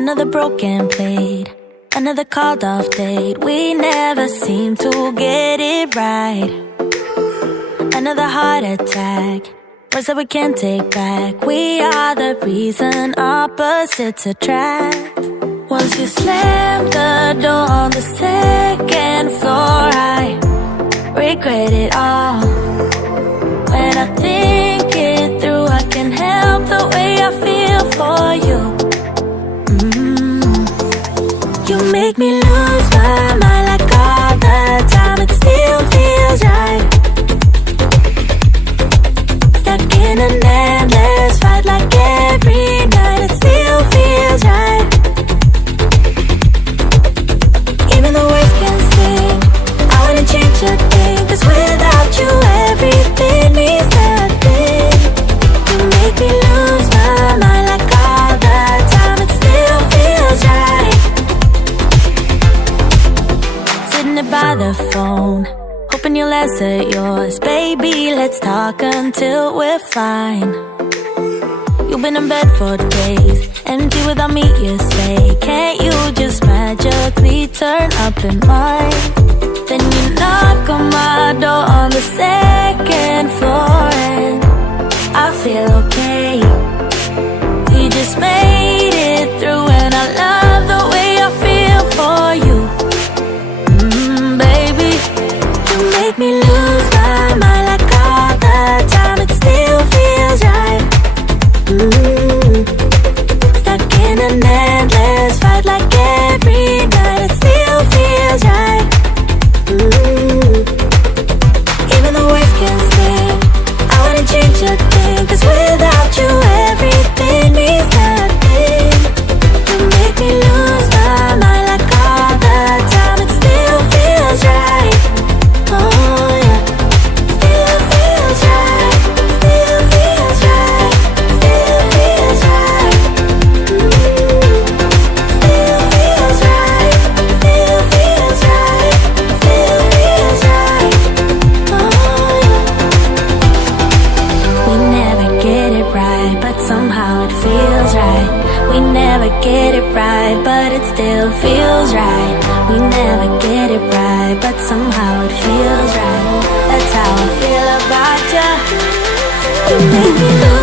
Another broken plate, another called off date. We never seem to get it right. Another heart attack, words that we can't take back. We are the reason opposites attract. Once you slam the door on the second floor, I regret it all. When I think it through, I can't help the way I feel for you. You make me lose my mind like all the time. It still feels right. Stuck in an endless fight like every night. It still feels right. Even the words can sting, I wouldn't change a thing. 'Cause without you everything means nothing. You make me lose my mind like all the time. It still feels right. By the phone, hoping you'll answer yours. Baby, let's talk until we're fine. You've been in bed for days, empty without me, you say. Can't you just magically turn up in mine? Then you knock on my door on the second floor, and I feel okay. We just made it through, and I love the way I feel for you. Make me lose my mind like all the time. It still feels right. Stuck in an endless fight like every night. It still feels right. Even the words feels right. We never get it right, but somehow it feels right. That's how I feel about you. You make me lose